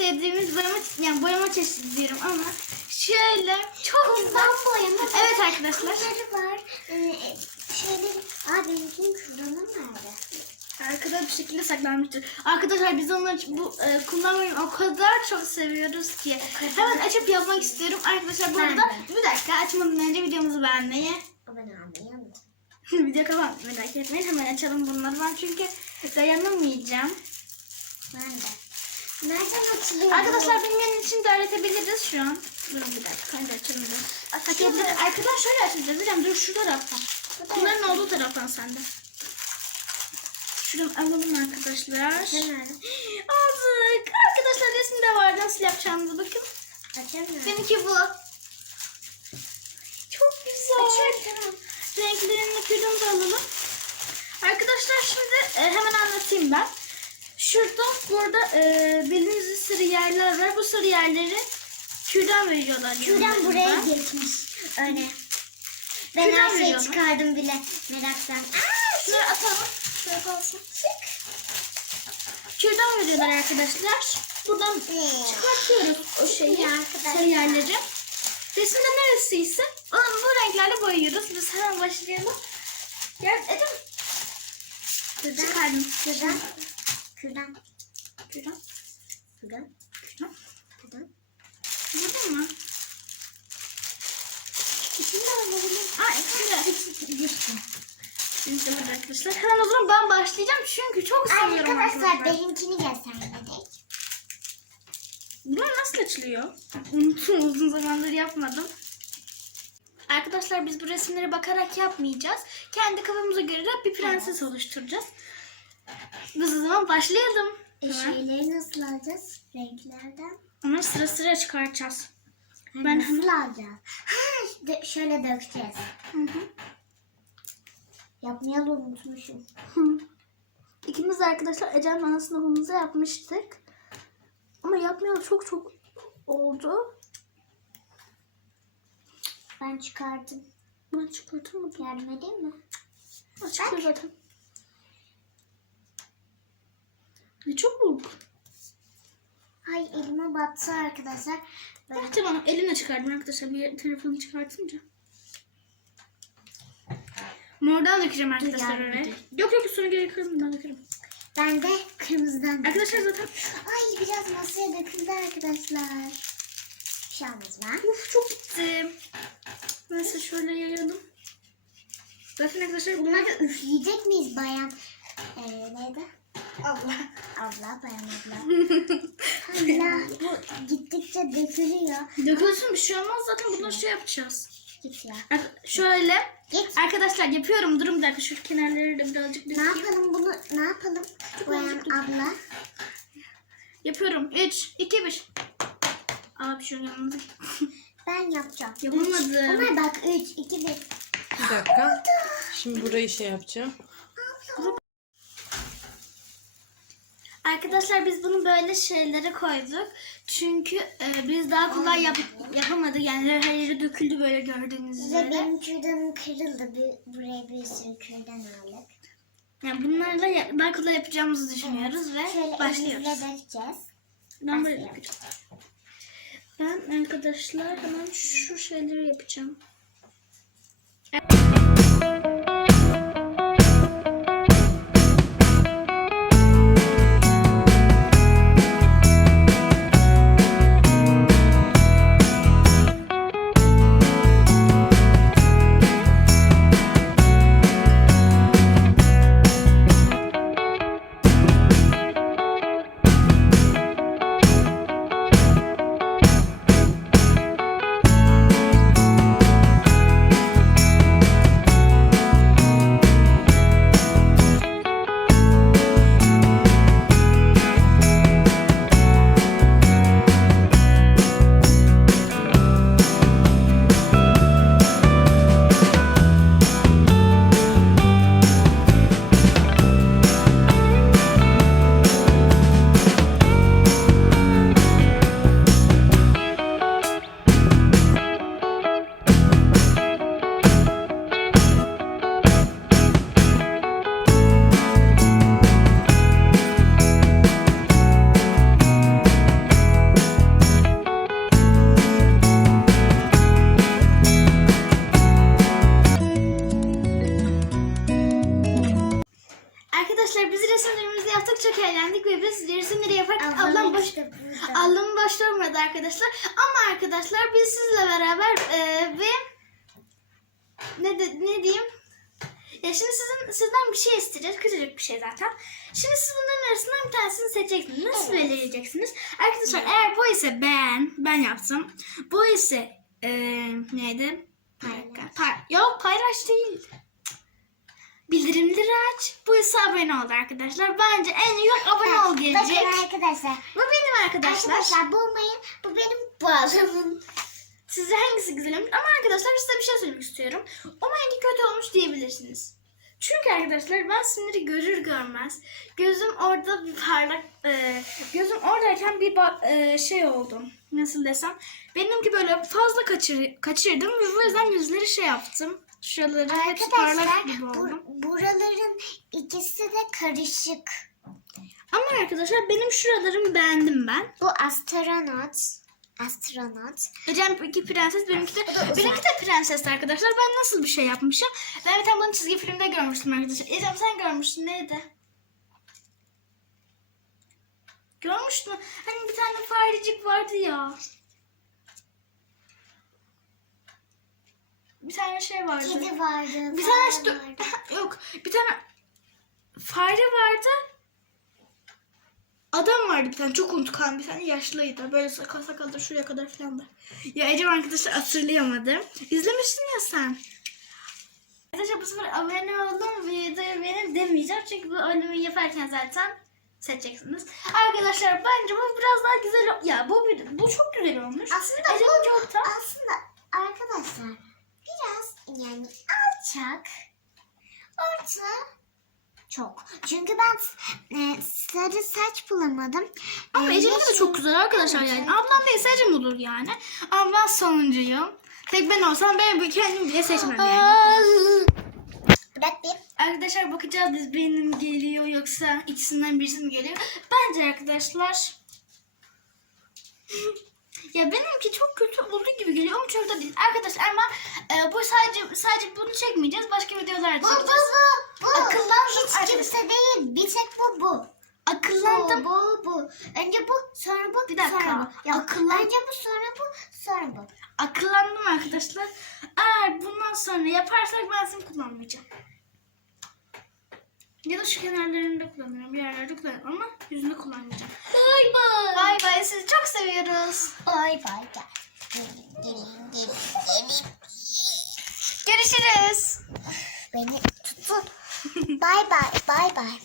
Sevdiğimiz boyama, yani boyama çeşidi diyorum ama şöyle çok güzel. boyama. Evet arkadaşlar. Bunları var. Ee, şöyle. Aa benimkinin kürdanı nerede? Arkada bir şekilde saklanmıştır. Arkadaşlar biz onları bu e, kullanmayı o kadar çok seviyoruz ki. Hemen açıp yapmak istiyorum. Arkadaşlar bu arada bir dakika açmadan önce videomuzu beğenmeyi, Abone olmayı video kapatmayı merak etmeyin. Hemen açalım bunları ben çünkü dayanamayacağım. Ben de. Nereden açılıyor? Arkadaşlar bilmeyen için de öğretebiliriz şu an. Durun bir dakika. Hadi açalım bir. Açabilir. Arkadan şöyle açacağız. Hocam dur şu taraftan. Bunların olduğu taraftan sende. Şuradan alalım arkadaşlar. Açamıyorum. Aldık. Arkadaşlar resimde var. Nasıl yapacağımızı bakın. Açamıyorum. Benimki bu. Çok güzel. Açıyorum. Renklerini kürdan da alalım. Arkadaşlar şimdi e, hemen anlatayım ben. Şurada burada e, bildiğiniz sarı yerler var. Bu sarı yerleri kürdan veriyorlar. Kürdan yanlarında. buraya geçmiş. Öyle. Ben Kürdan her şeyi çıkardım bile meraktan. Aa, Şunları atalım. Şöyle kalsın. Kürdan veriyorlar arkadaşlar. Buradan çıkartıyoruz o şeyi. Ya arkadaşlar. Sarı yerleri. Resimde neresiyse onu bu renklerle boyuyoruz. Biz hemen başlayalım. Gel. Kürdan. Çıkardım. Kürdan. Kürdan. Kürdan. Kürdan. Kürdan. Kürdan. Burada mı? İçinde olabilir. Aa içinde. Geçtim. Burada arkadaşlar. Hemen o zaman ben başlayacağım çünkü çok seviyorum Arkadaşlar arkadaşlar. benimkini göstermedik. Bunlar nasıl açılıyor? Unuttum uzun zamandır yapmadım. Arkadaşlar biz bu resimlere bakarak yapmayacağız. Kendi kafamıza göre bir prenses oluşturacağız. Biz o zaman başlayalım. E, şeyleri nasıl alacağız? Renklerden. Onu sıra sıra çıkartacağız. Ben Ben nasıl alacağız? Ha, şöyle dökeceğiz. Hı hı. Yapmayı da unutmuşum. İkimiz de arkadaşlar Ecem ana sınavımızı yapmıştık. Ama yapmayalı çok çok oldu. Ben çıkardım. Ben çıkartamadım. Yardım edeyim mi? Açıkıyor zaten. Ne çabuk. Ay elime battı arkadaşlar. Ben Ah, tamam elimle çıkardım arkadaşlar. Bir telefonu çıkartınca. Mordan dökeceğim arkadaşlar edeyim. Yok yok sonra gerek kalmadı ben dökerim. Ben de kırmızıdan. Arkadaşlar zaten Ay biraz masaya döküldü arkadaşlar. Bir şey ben. uf çok gitti. Neyse şöyle yayalım. Zaten arkadaşlar bunlar Bunları üfleyecek miyiz bayan? Ee, neydi? Abla. Abla, bayan abla. Allah bu gittikçe dökülüyor. dökülsün bir şey olmaz zaten bunları şey yapacağız. Git ya. Ar- şöyle Git. arkadaşlar yapıyorum. Durun bir dakika şu kenarları da birazcık Ne dökeyim. yapalım bunu? Ne yapalım? Bayan azıcık abla. Yapıyorum. 3, 2, 1. Aa bir şey yanımda. Ben yapacağım. Yapamadım. Ömer bak 3, 2, 1. Bir dakika. Şimdi burayı şey yapacağım. Arkadaşlar biz bunu böyle şeylere koyduk. Çünkü e, biz daha kolay yap yapamadık. Yani her yere döküldü böyle gördüğünüz Ve üzere. benim kürdanım kırıldı. Bir, buraya bir sürü kürdan aldık. Yani bunlarla ya- daha kolay yapacağımızı düşünüyoruz ve Şöyle başlıyoruz. elimizle dökeceğiz. Ben böyle yapacağım. Ben arkadaşlar hemen şu şeyleri yapacağım. Allah'ın başı olmadı arkadaşlar. Ama arkadaşlar biz sizle beraber e, bir ne, de, ne diyeyim? Ya şimdi sizin sizden bir şey isteyeceğiz. Küçücük bir şey zaten. Şimdi siz bunların arasından bir tanesini seçeceksiniz. Nasıl Evet. belirleyeceksiniz? Arkadaşlar eğer bu ise ben, ben yaptım. Bu ise e, neydi? Paylaş. Pay, yok paylaş değil. Bildirimleri aç. Bu abone ol arkadaşlar. Bence en yüksek abone ol gelecek. Bakın arkadaşlar. Bu benim arkadaşlar. Arkadaşlar bulmayın. Bu benim boğazımın. Sizce hangisi güzel olmuş? Ama arkadaşlar size bir şey söylemek istiyorum. Umarım kötü olmuş diyebilirsiniz. Çünkü arkadaşlar ben siniri görür görmez gözüm orada bir parlak e, gözüm oradayken bir e, şey oldu. Nasıl desem? Benimki böyle fazla kaçır, kaçırdım ve bu yüzden yüzleri şey yaptım. Şuraları hepsi parlak gibi oldu. İkisi de karışık. Ama arkadaşlar benim şuralarımı beğendim ben. Bu astronot. Astronot. Ecem iki prenses, benimki de, benimki de prenses arkadaşlar. Ben nasıl bir şey yapmışım? Ben bir tane bunu çizgi filmde görmüştüm arkadaşlar. Ecem sen görmüştün neydi? Görmüştün. Hani bir tane farecik vardı ya. Bir tane şey vardı. Kedi vardı. Bir tane işte, vardı. yok bir tane fare vardı. Adam vardı bir tane çok unutkan bir tane yaşlıydı. Böyle sakal sakal da şuraya kadar falan da. Ya Ecem arkadaşlar hatırlayamadı. İzlemiştin ya sen. Arkadaşlar bu sefer abone oldum videoyu benim demeyeceğim. Çünkü bu oyunu yaparken zaten seçeceksiniz. Arkadaşlar bence bu biraz daha güzel. Ya bu bu çok güzel olmuş. Aslında Ecem bu çok da. aslında arkadaşlar biraz yani alçak orta çok. Çünkü ben e, sarı saç bulamadım. Ama E, Ecem'in de çok güzel arkadaşlar Evet, yani. evet. Ablam değilse Ecem olur yani. Ama ben sonuncuyum. Tek ben olsam ben bir kendim bile seçmem yani. Bırak bir. Arkadaşlar bakacağız biz benim geliyor yoksa ikisinden birisi mi geliyor. Bence arkadaşlar ya benimki çok kötü olduğu gibi geliyor ama çok da değil. Arkadaşlar ama e, bu sadece sadece bunu çekmeyeceğiz. Başka videolar Bu bu çekeceğiz. bu. bu. Akıllandım Hiç arkadaşlar. kimse değil. Bir tek bu bu. Akıllandım. Bu bu bu. Önce bu sonra bu Bir dakika. sonra bu. Yok, Akıllan- Önce bu sonra bu sonra bu. Akıllandım arkadaşlar. Eğer bundan sonra yaparsak ben seni kullanmayacağım. Ya da şu kenarlarında kullanırım. Bir yerlerde kullanırım ama yüzünde kullanmayacağım. Bay bay. Bay bay sizi çok seviyoruz. Bay bay. Gel. Gelin gelin gelin gelin. Görüşürüz. Beni tutun. bay bay bay bay.